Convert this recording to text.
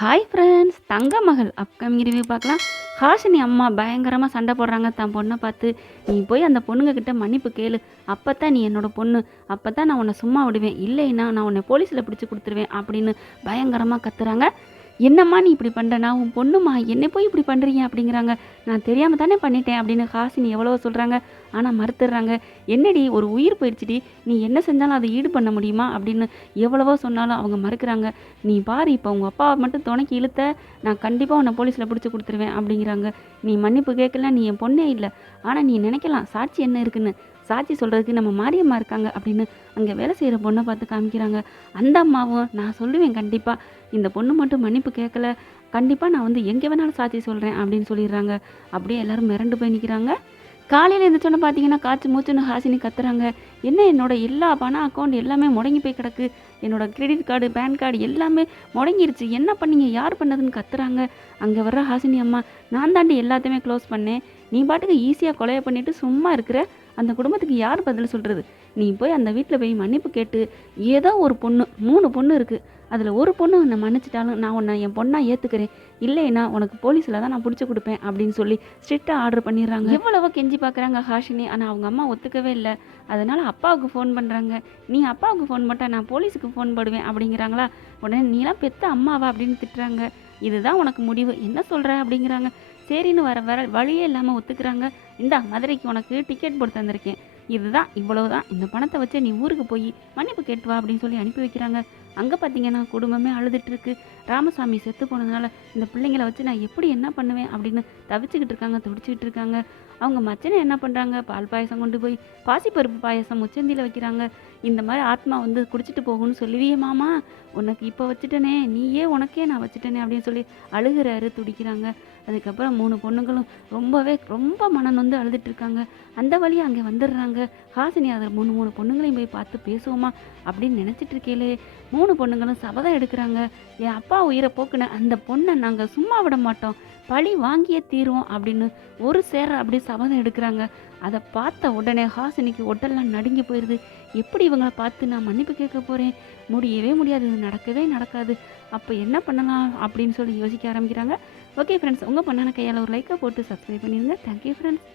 Hi friends தங்க மகள் upcoming review பார்க்கலாம். ஹாஷினி அம்மா பயங்கரமாக சண்டை போடுறாங்க. தன் பொண்ணை பார்த்து நீ போய் அந்த பொண்ணுங்க கிட்ட மன்னிப்பு கேளு. அப்போ தான் நீ என்னோட பொண்ணு. அப்போ தான் நான் உன்னை சும்மா விடுவேன். இல்லைன்னா நான் உன்னை போலீஸில் பிடிச்சி கொடுத்துருவேன். அப்படின்னு பயங்கரமாக கத்துறாங்க. என்னம்மா நீ இப்படி பண்ணுற நான் உன் பொண்ணுமா? என்னை போய் இப்படி பண்ணுறீங்க அப்படிங்கிறாங்க. நான் தெரியாமல் தானே பண்ணிட்டேன் அப்படின்னு ஹாசினி எவ்வளோ சொல்கிறாங்க ஆனால் மறுத்துடுறாங்க என்னடி ஒரு உயிர் போயிடுச்சுடி. நீ என்ன செஞ்சாலும் அதை ஈடு பண்ண முடியுமா? அப்படின்னு எவ்வளவோ சொன்னாலும் அவங்க மறுக்கிறாங்க. நீ பாரு இப்போ உங்கள் அப்பாவை மட்டும் துணைக்கி இழுத்த நான் கண்டிப்பாக உன்னை போலீஸில் பிடிச்சி கொடுத்துருவேன் அப்படிங்கிறாங்க. நீ மன்னிப்பு கேட்கல நீ என் பொண்ணே இல்லை. ஆனால் நீ நினைக்கலாம் சாட்சி என்ன இருக்குன்னு. சாட்சி சொல்கிறதுக்கு நம்ம மாரியம்மா இருக்காங்க அப்படின்னு அங்கே வேலை செய்கிற பொண்ணை பார்த்து காமிக்கிறாங்க. அந்த அம்மாவும் நான் சொல்லுவேன் கண்டிப்பாக இந்த பொண்ணு மட்டும் மன்னிப்பு கேட்கல. கண்டிப்பாக நான் வந்து எங்கே வேணாலும் சாட்சி சொல்கிறேன் அப்படின்னு சொல்லிடுறாங்க. அப்படியே எல்லாரும் மிரண்டு போய் நிற்கிறாங்க காலையில் எழுந்திரிச்சோன்னு பார்த்தீங்கன்னா காய்ச்சி மூச்சுன்னு ஹாசினி கத்துறாங்க. என்ன என்னோட எல்லா பண அக்கௌண்ட் எல்லாமே முடங்கி போய் கிடக்கு. என்னோட கிரெடிட் கார்டு பேன் கார்டு எல்லாமே முடங்கிருச்சு. என்ன பண்ணீங்க? யார் பண்ணதுன்னு கத்துறாங்க. அங்கே வர்ற ஹாசினி அம்மா நான் தாண்டி எல்லாத்தையுமே க்ளோஸ் பண்ணேன். நீ பாட்டுக்கு ஈஸியாக கொலையை பண்ணிவிட்டு சும்மா இருக்கிற. அந்த குடும்பத்துக்கு யார் பதில் சொல்கிறது நீ போய் அந்த வீட்டில் போய் மன்னிப்பு கேட்டு ஏதோ ஒரு பொண்ணு மூணு பொண்ணு இருக்குது அதில் ஒரு பொண்ணு உன்னை மன்னிச்சிட்டாலும் நான் உன்னை என் பொண்ணாக ஏற்றுக்கிறேன் இல்லைன்னா உனக்கு போலீஸில் தான் நான் பிடிச்சி கொடுப்பேன் அப்படின்னு சொல்லி ஸ்ட்ரிக்டாக ஆர்டர் பண்ணிடுறாங்க. எவ்வளவோ கெஞ்சி பார்க்குறாங்க ஹாஷினி. ஆனால் அவங்க அம்மா ஒத்துக்கவே இல்லை. அதனால் அப்பாவுக்கு ஃபோன் பண்ணுறாங்க நீ அப்பாவுக்கு ஃபோன் பண்ணிட்டா நான் போலீஸுக்கு ஃபோன் போடுவேன் அப்படிங்கிறாங்களா? உடனே நீலாம் பெத்த அம்மாவா? அப்படின்னு திட்டுறாங்க. இதுதான் உனக்கு முடிவு. என்ன சொல்கிற அப்படிங்கிறாங்க. சரின்னு வர வர வழியே இல்லாமல் ஒத்துக்கிறாங்க. இந்தா மதுரைக்கு உனக்கு டிக்கெட் போட்டு தந்திருக்கேன். இதுதான் இவ்வளவுதான். இந்த பணத்தை வச்சு நீ ஊருக்கு போய் மன்னிப்பு கேட்டு வா அப்படின்னு சொல்லி அனுப்பி வைக்கிறாங்க. அங்கே பார்த்தீங்கன்னா குடும்பமே அழுதுட்டு இருக்கு ராமசாமி செத்து போனதுனால இந்த பிள்ளைங்களை வச்சு நான் எப்படி என்ன பண்ணுவேன் அப்படின்னு தவிச்சுக்கிட்டு இருக்காங்க துடிச்சிக்கிட்டு இருக்காங்க. அவங்க மச்சனை என்ன பண்ணுறாங்க பால் பாயசம் கொண்டு போய் பாசிப்பருப்பு பாயசம் முச்சந்தியில் வைக்கிறாங்க. இந்த மாதிரி ஆத்மா வந்து குடிச்சிட்டு போகும்னு சொல்லுவியே மாமா. உனக்கு இப்போ வச்சுட்டனே நீயே உனக்கே நான் வச்சுட்டேனே அப்படின்னு சொல்லி அழுகிறாரு துடிக்கிறாங்க. அதுக்கப்புறம் மூணு பொண்ணுங்களும் ரொம்பவே ரொம்ப மனம் வந்து அழுதுட்டு இருக்காங்க. அந்த வழியாக அங்கே வந்துடுறாங்க. ஹாசினி அதில் மூணு மூணு பொண்ணுங்களையும் போய் பார்த்து பேசுவோமா அப்படின்னு நினச்சிட்டு இருக்கேலே மூணு பொண்ணுங்களும் சபதம் எடுக்கிறாங்க. என் அப்பா உயிரை போக்குன அந்த பொண்ணை நாங்கள் சும்மா விட மாட்டோம். பழி வாங்கியே தீருவோம் அப்படின்னு ஒரு சேர அப்படியே சபதம் எடுக்கிறாங்க. அதை பார்த்த உடனே ஹாசினிக்கு உடல்லாம் நடுங்கி போயிடுது எப்படி இவங்களை பார்த்து நான் மன்னிப்பு கேட்க போகிறேன் முடியவே முடியாது. இது நடக்கவே நடக்காது. அப்போ என்ன பண்ணலாம் அப்படின்னு சொல்லி யோசிக்க ஆரம்பிக்கிறாங்க. ஓகே ஃப்ரெண்ட்ஸ் உங்கள் பண்ணான கையால் ஒரு லைக்கை போட்டு சப்ஸ்கிரைப் பண்ணிடுங்க தேங்க்யூ ஃப்ரெண்ட்ஸ்